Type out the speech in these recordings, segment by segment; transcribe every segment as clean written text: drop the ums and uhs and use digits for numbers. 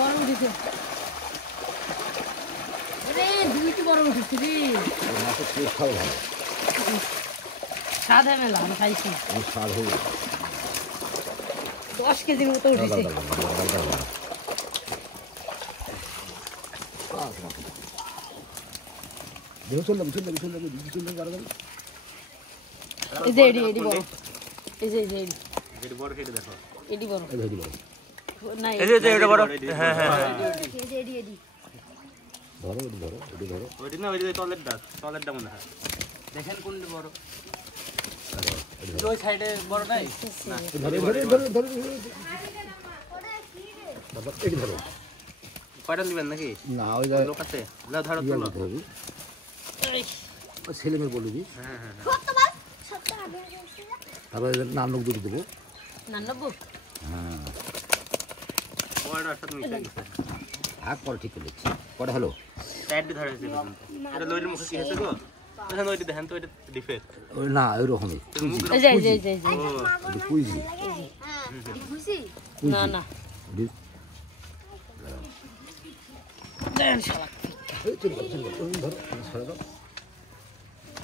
বড় উঠেছে রে, দুইটি বড় উঠেছে রে। স্বাদ হয় মেলা, আমি খাইছি 10 কেজির মতো উঠেছে। এই যে এডি বড়, এই যে এডি বড়, কেটে দেখো এডি বড়, না এই যে এটা বড়, হ্যাঁ হ্যাঁ এই যে এডি ধরো ওইটা না, ওই যে টয়লেটটা মনে হয়, দেখেন কোনটা বড়, ওই সাইডে বড় নাই না, ধরো এডি ধরো, কয়টা নেবেন নাকি না, ওই লোক আছে না, ধরো তুলো ওই ছেলে মেয়ে বলবি, হ্যাঁ হ্যাঁ তারপরে নানক দুটো দেবো, নানক হ্যাঁ ভাগ পরে ঠিক করে দিচ্ছি। কটা হলো না ওইরকমই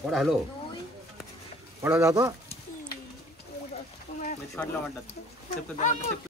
কটা হলো, কটা দাও তো